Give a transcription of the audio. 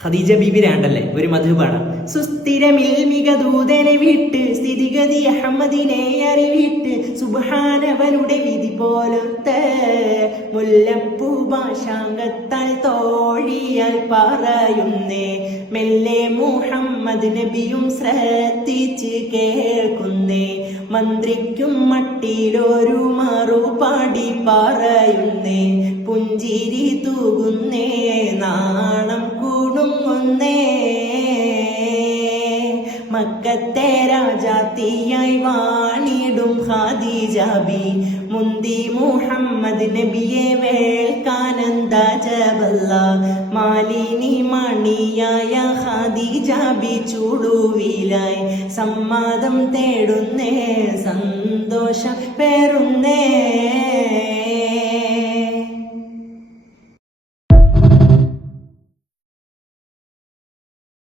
ഖദീജ ബീബി രാണ്ടല്ലേ ഒരു മധു പാടാം. സുസ്ഥിരമിൽ മികദൂതനെ വിട്ട് സ്ഥിതിഗതി അഹമ്മദിനെ അറിവിട്ട് സുബ്ഹാനവനുടെ വിധി പോലത്തെ മുല്ലപ്പൂ ഭാഷാംഗത്താൽ തോഴിയാൽ പറയുന്നേ മെല്ലെ മുഹമ്മദ് നബിയും ശ്രദ്ധിച്ച് കേൾക്കുന്നേ മന്ത്രിക്കും മട്ടിലൊരു മറുപാടി പറയുന്നേ പുഞ്ചിരി തൂകുന്നേ നാണം കൂടുങ്ങുന്നേ മക്കത്തെ രാജാത്തിയായി വാണിടും ഖദീജ ബി മുന്തി മുഹമ്മദ് നബിയെ വേൾക്കാനന്ദ ജബല്ല മാലിനി മണിയായ ഖദീജ ബി ചൂടുവിലായി സമ്മതം തേടുന്നേ സന്തോഷം പേറുന്നേ.